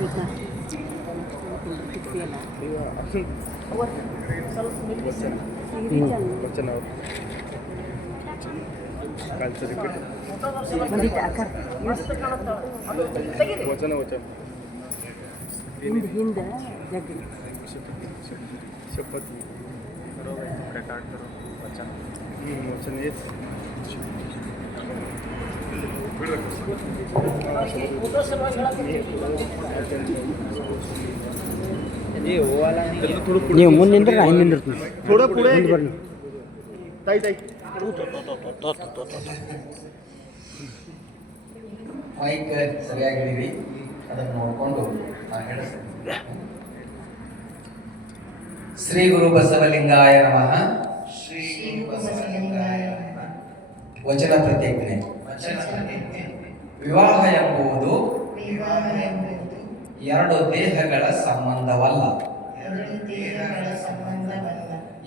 वचन कालचं रिपीट वचन वचन हिंद जग शपथ रेकॉर्ड करो वचन वचन हेच ನೀವು ಮುಂದೆ ಹಿಂದೆ थोडं पुढे ताई ताई ಮೈಕ್ ಸರಿಯಾಗಿದ್ದೀವಿ ಅದನ್ನು ನೋಡಿಕೊಂಡು ನಾನು ಹೇಳಿಸ್ತೇನೆ. ಶ್ರೀ ಗುರು ಬಸವಲಿಂಗಾಯ ನಮಃ. ಶ್ರೀ ಗುರು ಬಸವಲಿಂಗಾಯ ನಮಃ. ವಚನ ಪ್ರತಿಜ್ಞೆ. ವಿವಾಹ ಎಂಬುದು ಎರಡು ದೇಹಗಳ ಸಂಬಂಧವಲ್ಲ,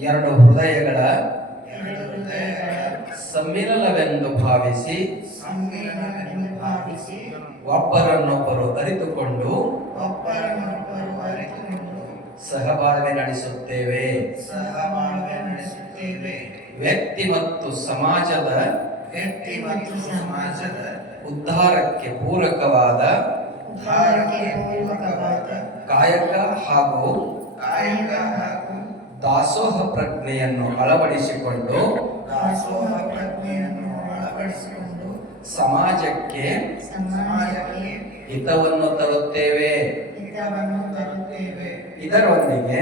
ಎರಡು ಹೃದಯಗಳ ಸಮ್ಮಿಲನವೆಂದು ಭಾವಿಸಿ ಒಬ್ಬರನ್ನೊಬ್ಬರು ಅರಿತುಕೊಂಡು ಸಹಬಾಳ್ವೆ ನಡೆಸುತ್ತೇವೆ. ವ್ಯಕ್ತಿ ಮತ್ತು ಸಮಾಜದ ಉದ್ಧಾರಕ್ಕೆ ಪೂರಕವಾದ ಕಾಯಕ ಹಾಗೂ ದಾಸೋಹ ಪ್ರಜ್ಞೆಯನ್ನು ಅಳವಡಿಸಿಕೊಂಡು ಸಮಾಜಕ್ಕೆ ಹಿತವನ್ನು ತರುತ್ತೇವೆ. ಇದರೊಂದಿಗೆ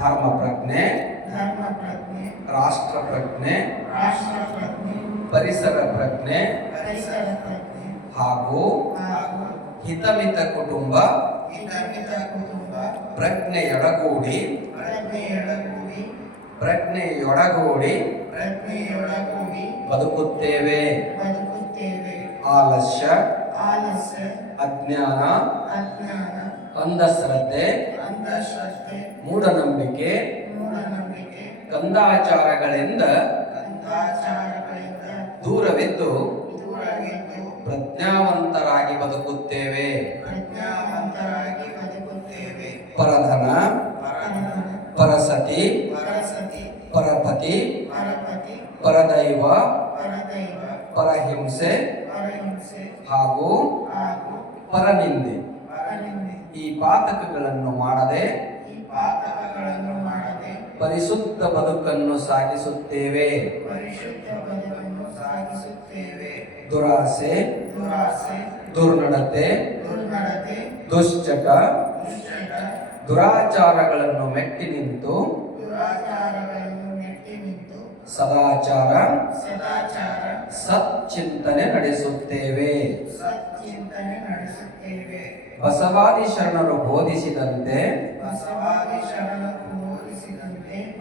ಧರ್ಮ ಪ್ರಜ್ಞೆ, ರಾಷ್ಟ್ರ ಪ್ರಜ್ಞೆ, ಪರಿಸರ ಪ್ರಜ್ಞೆ ಹಾಗೂ ಹಿತಮಿತ ಕುಟುಂಬ ಪ್ರಜ್ಞೆಯೊಡಗೂಡಿ ಬದುಕುತ್ತೇವೆ. ಆಲಸ್ಯ, ಅಜ್ಞಾನ, ಅಂಧಶ್ರದ್ಧೆ, ಮೂಢನಂಬಿಕೆ, ಕಂದಾಚಾರಗಳಿಂದ ದೂರವಿದ್ದು ಪ್ರಜ್ಞಾವಂತರಾಗಿ ಬದುಕುತ್ತೇವೆ. ಪರಧನ, ಪರಸತಿ, ಪರಪತಿ, ಪರದೈವ, ಪರಹಿಂಸೆ ಹಾಗೂ ಪರನಿಂದೆ ಈ ಪಾತಕಗಳನ್ನು ಮಾಡದೆ ಪರಿಶುದ್ಧ ಬದುಕನ್ನು ಸಾಗಿಸುತ್ತೇವೆ. ದುರಾಸೆ, ದುರ್ನಡತೆ, ದುಶ್ಚಟ, ದುರಾಚಾರಗಳನ್ನು ಮೆಟ್ಟಿ ನಿಂತು ಸದಾಚಾರ, ಸಚ್ಚಿಂತನೆ ನಡೆಸುತ್ತೇವೆ. ಬಸವಾದಿ ಶರಣರು ಬೋಧಿಸಿದಂತೆ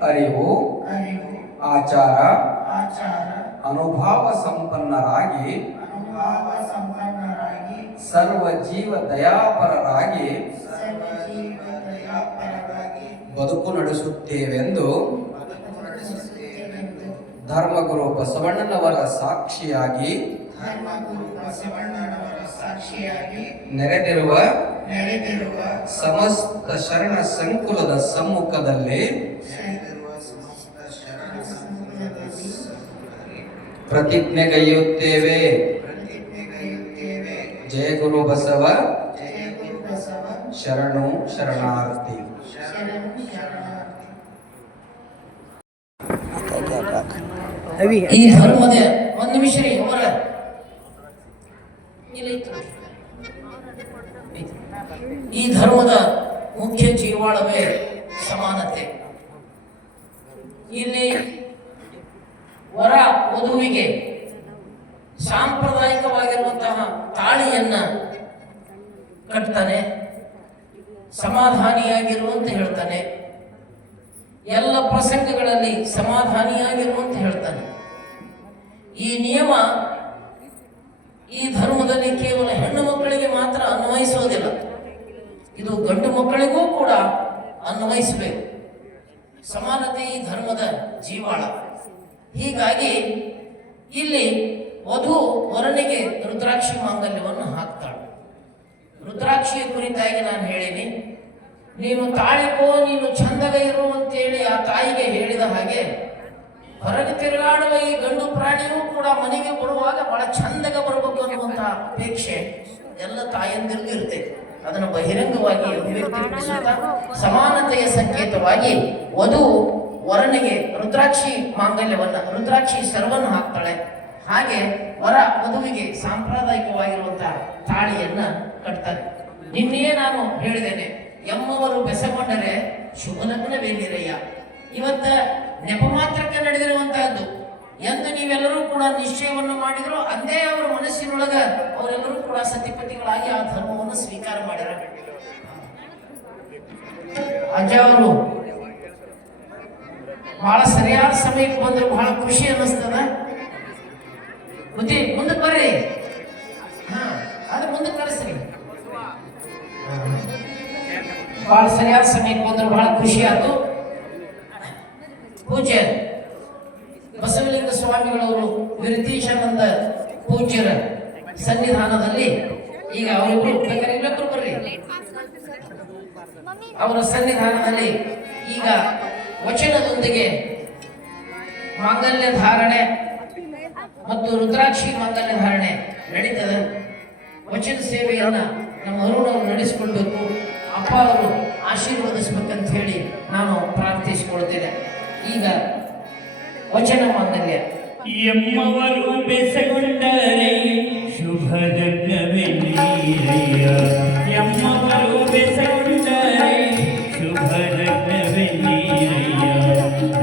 ಅರಿವು, ಆಚಾರ, ಅನುಭವ ಸಂಪನ್ನರಾಗಿ ಸರ್ವ ಜೀವ ದಯಾಪರರಾಗಿ ಬದುಕು ನಡೆಸುತ್ತೇವೆಂದು ಧರ್ಮಗುರು ಬಸವಣ್ಣನವರ ಸಾಕ್ಷಿಯಾಗಿ ನೆರೆದಿರುವ ಸಮಸ್ತ ಶರಣ ಸಂಕುಲದ ಸಮ್ಮುಖದಲ್ಲಿ ಪ್ರತಿಜ್ಞೆಗೈಯುತ್ತೇವೆ. ಜಯ ಗುರು ಬಸವ, ಶರಣು ಶರಣಾರ್ಥಿ. ಈ ಧರ್ಮದ ಒಂದು ನಿಮಿಷ ರೀ ಅವರ ಈ ಧರ್ಮದ ಮುಖ್ಯ ಜೀವಾಳವೇ ಸಮಾನತೆ. ಇಲ್ಲಿ ವರ ವಧುವಿಗೆ ಸಾಂಪ್ರದಾಯಿಕವಾಗಿರುವಂತಹ ತಾಳಿಯನ್ನ ಕಟ್ತಾನೆ, ಸಮಾಧಾನಿಯಾಗಿರುವಂತ ಹೇಳ್ತಾನೆ, ಎಲ್ಲ ಪ್ರಸಂಗಗಳಲ್ಲಿ ಸಮಾಧಾನಿಯಾಗಿರುವಂತ ಹೇಳ್ತಾನೆ. ಈ ನಿಯಮ ಈ ಧರ್ಮದಲ್ಲಿ ಕೇವಲ ಹೆಣ್ಣು ಮಕ್ಕಳಿಗೆ ಮಾತ್ರ ಅನ್ವಯಿಸೋದಿಲ್ಲ, ಇದು ಗಂಡು ಮಕ್ಕಳಿಗೂ ಕೂಡ ಅನ್ವಯಿಸಬೇಕು. ಸಮಾನತೆ ಈ ಧರ್ಮದ ಜೀವಾಳ. ಹೀಗಾಗಿ ಇಲ್ಲಿ ವಧು ವರನಿಗೆ ರುದ್ರಾಕ್ಷಿ ಮಾಂಗಲ್ಯವನ್ನು ಹಾಕ್ತಾಳೆ. ರುದ್ರಾಕ್ಷಿಯ ಕುರಿತಾಗಿ ನಾನು ಹೇಳಿನಿ. ನೀನು ತಾಳಿಕೋ, ನೀನು ಚಂದಗ ಇರು ಅಂತೇಳಿ ಆ ತಾಯಿಗೆ ಹೇಳಿದ ಹಾಗೆ ಹೊರಗೆ ತಿರುಗಾಡುವ ಈ ಗಂಡು ಪ್ರಾಣಿಯೂ ಕೂಡ ಮನೆಗೆ ಬರುವಾಗ ಬಹಳ ಚಂದಗ ಬರಬೇಕು ಅನ್ನುವಂತಹ ಅಪೇಕ್ಷೆ ಎಲ್ಲ ತಾಯಂದಿರಿಗೂ ಇರ್ತೈತೆ. ಅದನ್ನು ಬಹಿರಂಗವಾಗಿ ಅಭಿವ್ಯಕ್ತಿಪಡಿಸುತ್ತಾ ಸಮಾನತೆಯ ಸಂಕೇತವಾಗಿ ವಧು ವರನಿಗೆ ರುದ್ರಾಕ್ಷಿ ರುದ್ರಾಕ್ಷಿ ಸರವನ್ನು ಹಾಕ್ತಾಳೆ. ಹಾಗೆ ವರ ವಧುವಿಗೆ ಸಾಂಪ್ರದಾಯಿಕವಾಗಿರುವಂತಹ ತಾಳಿಯನ್ನ ಕಟ್ತಾರೆ. ನಿನ್ನೆಯೇ ನಾನು ಹೇಳಿದ್ದೇನೆ, ಎಮ್ಮವರು ಬೆಸಗೊಂಡರೆ ಶುಭ ಲಗ್ನವೇನಿರಯ್ಯ. ಇವತ್ತ ನೆಪ ಮಾತ್ರಕ್ಕೆ ನಡೆದಿರುವಂತಹದ್ದು. ಎಂದು ನೀವೆಲ್ಲರೂ ಕೂಡ ನಿಶ್ಚಯವನ್ನು ಮಾಡಿದ್ರು ಅಂದೇ ಅವರ ಮನಸ್ಸಿನೊಳಗ ಅವರೆಲ್ಲರೂ ಕೂಡ ಸತಿಪತಿಗಳಾಗಿ ಆ ಧರ್ಮವನ್ನು ಸ್ವೀಕಾರ ಮಾಡಿರ. ಅಜ್ಜ ಅವರು ಬಹಳ ಸರಿಯಾದ ಸಮಯಕ್ಕೆ ಬಂದ್ರೆ ಬಹಳ ಖುಷಿ ಅನ್ನಿಸ್ತದ. ಬುದ್ಧಿ ಮುಂದಕ್ಕೆ ಬರ್ರಿ. ಅದು ಮುಂದಕ್ಕೆ ಕರೆಸ್ರಿ. ಬಹಳ ಸರಿಯಾದ ಸಮಯಕ್ಕೆ ಬಂದ್ರೆ ಬಹಳ ಖುಷಿ ಆಯ್ತು. ಪೂಜ್ಯ ಬಸವಲಿಂಗ ಸ್ವಾಮಿಗಳವರು ವಿರತೀಶಾನಂದ ಪೂಜ್ಯರ ಸನ್ನಿಧಾನದಲ್ಲಿ ಈಗ ಅವರಿಬ್ಬರು ಬೇಕಾದ್ರೆ ಇಲ್ಲೊಬ್ಬರು ಬರ್ರಿ. ಅವರ ಸನ್ನಿಧಾನದಲ್ಲಿ ಈಗ ವಚನದೊಂದಿಗೆ ಮಾಂಗಲ್ಯ ಧಾರಣೆ ಮತ್ತು ರುದ್ರಾಕ್ಷಿ ಮಾಂಗಲ್ಯ ಧಾರಣೆ ನಡೀತದೆ. ವಚನ ಸೇವೆಯನ್ನ ನಮ್ಮ ಅರುಣವರು ನಡೆಸಿಕೊಳ್ಬೇಕು, ಅಪ್ಪ ಅವರು ಆಶೀರ್ವದಿಸ್ಬೇಕಂತ ಹೇಳಿ ನಾನು ಪ್ರಾರ್ಥಿಸಿಕೊಳ್ತೇನೆ. ಈಗ ವಚನ ಮಾಂಗಲ್ಯ. ಎಮ್ಮವರು ಬೆಸಗೊಂಡರೆ ಶುಭ ಲಗ್ನವೆನ್ನೀರಯ್ಯ. ಎಮ್ಮವರು ಬೆಸಗೊಂಡರೆ ಶುಭ ಲಗ್ನವೆನ್ನೀರಯ್ಯ.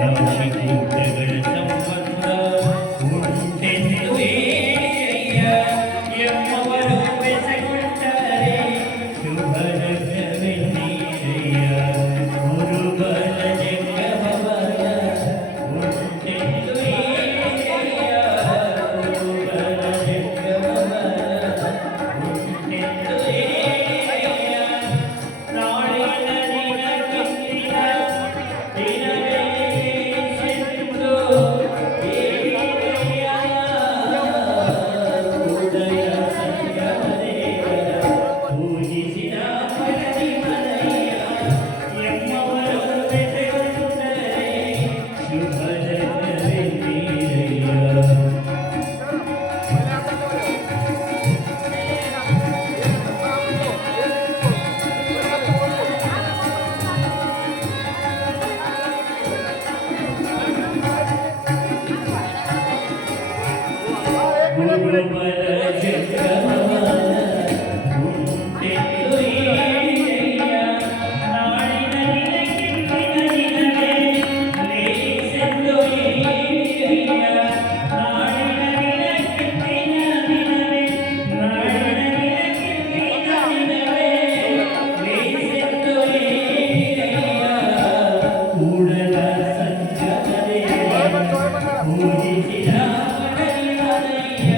ರಾಶಿಕೂಟಗಳ ಸಂಬಂಧ ಉಂಟೆಂದು ಹೇಳಯ್ಯ. ಎಮ್ಮವರು ಬೆಸಗೊಂಡರೆ ಶುಭ ಲಗ್ನವೆನ್ನೀರಯ್ಯ. ಗುರುಬಲ ಜಂಗಮವರ ಉಂಟೆಂದು ಹೇಳಯ್ಯ. ಗುರುಬಲ ಜಂಗಮವರ ಉಂಟೆಂದು ಹೇಳಯ್ಯ. ನಾಳಿನ ದಿನಕ್ಕಿಂತ ದಿನವೇ ಶೆಂದು ಹೇಳಯ್ಯ. ಉದಯ ಸಂಗಮದೇವರ ಪೂಜಿಸಿದ ಮರದಿ ಮನಯ್ಯ. ಎಮ್ಮವರು ಬೆಸಗೊಂಡರೆ ಶುಭ ಲಗ್ನವೆನ್ನೀರಯ್ಯ. ಗುರುಬಲ ಜಂಗಮವನ ಉಂಟೆಂದು ಹೇಳಯ್ಯ. ನಾಳಿನ ದಿನಕ್ಕಿಂತ ದಿನವೇ ಲೇಸೆಂದು ಹೇಳಯ್ಯ. ನಾಳಿನ ದಿನಕ್ಕಿಂತ ದಿನವೇ ನಾಳಿನ ದಿನಕ್ಕಿಂತ ದಿನವೇ ಲೇಸೆಂದು ಹೇಳಯ್ಯ. ಕೂಡಲ ಸಂಗಮದೇವರ ಪೂಜಿಸಿದ ಮರದಿ ಮನಯ್ಯ.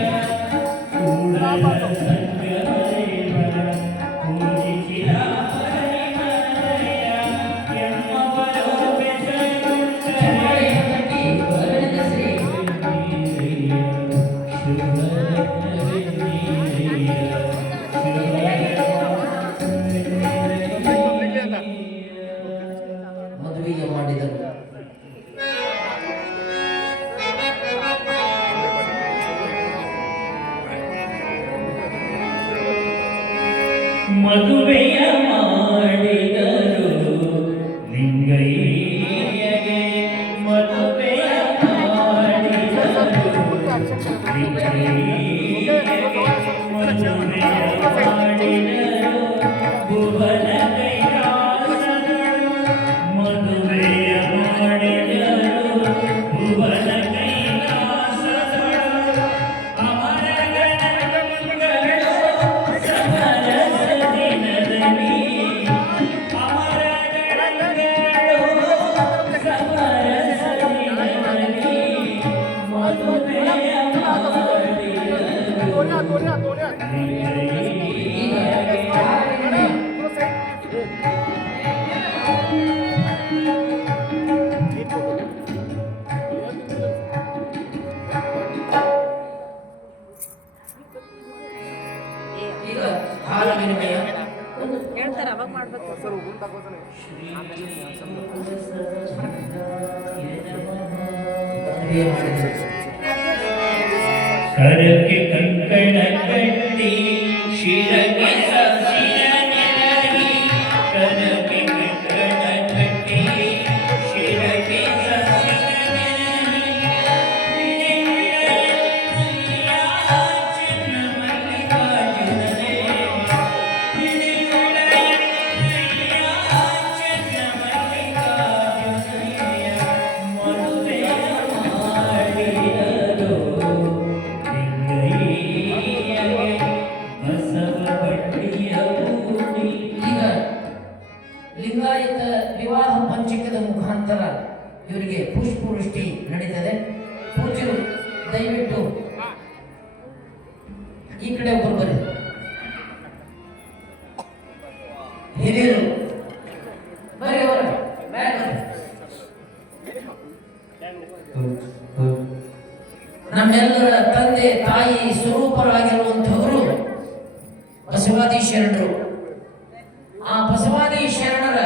ಕೂಡಲ ಸಂಗಮದೇವರ ಪೂಜಿಸಿದ ಮರದಿ ಮನಯ್ಯ. ಎಮ್ಮವರು ಬೆಸಗೊಂಡರೆ ಶುಭ ಲಗ್ನವೆನ್ನೀರಯ್ಯ. ಶುಭ ಲಗ್ನವೆನ್ನೀರಯ್ಯ. ಶುಭ ಲಗ್ನವೆನ್ನೀರಯ್ಯ. ಮದುವೆಗೆ ಮಾಡಿದರು. ಮದುವೆಯ ಮಾಡಿದರು ಲಿಂಗಯ್ಯಗೆ. ಮದುವೆಯ ಮಾಡಿದರು ಲಿಂಗಯ್ಯಗೆ. ಮದುವೆಯ ಮಾಡಿದರು ಭುವನ ಕೈಲಾಸಗಳು. ಮದುವೆಯ ಮಾಡಿದರು ಭುವನ ಕೈಲಾಸಗಳು. ಅಮರ ಗಣಗಳು ಸಮರಸ ದಿನದಲ್ಲಿ. ಅಮರ ಗಣಗಳು ಮನೆಯ ಹೇಳ್ತಾರೆ ಅವಾಗ ಮಾಡ್ಬೇಕು. ಸರ್ ಉಗುರು ತಗೋತಾನೆ. ಕರಕ್ಕೆ ಕಂಕಣ ಕಟ್ಟಿ ಶಿರಕ್ಕೆ ಸಸಿಯ ನೆರಳಿ ಕರಕ್ಕೆ ಕಂಕಣ ಕಟ್ಟಿ ಶಿರಕ್ಕೆ ಸಸಿಯ ನೆರಳಿ ಚಿನ್ನ ಮಲ್ಲಿಕಾರ್ಜುನನೇ ಚಿನ್ನ ಮಲ್ಲಿಕಾರ್ಜುನಯ್ಯ ಮದುವೆ ಮಾಡಿದರು ಈಗ ಲಿಂಗಾಯತ ವಿವಾಹ ಪಂಚಿಕದ ಮುಖಾಂತರ ಇವರಿಗೆ ಪುಷ್ಪವೃಷ್ಟಿ ನಡೀತದೆ. ಪೂಜ್ಯರು ದಯವಿಟ್ಟು ಈ ಕಡೆ ಒಬ್ಬರು ಬರ್ರಿ. ಹಿರಿಯರು ಬರ್ರಿ, ಅವರ ಮ್ಯಾಲ್ ಬರ್ರಿ. ನಮ್ಮೆಲ್ಲರ ತಂದೆ ತಾಯಿ ಸ್ವರೂಪರಾಗಿರುವಂಥವರು ಬಸವಾದಿ ಶರಣರು. ಆ ಬಸವಾದಿ ಶರಣರ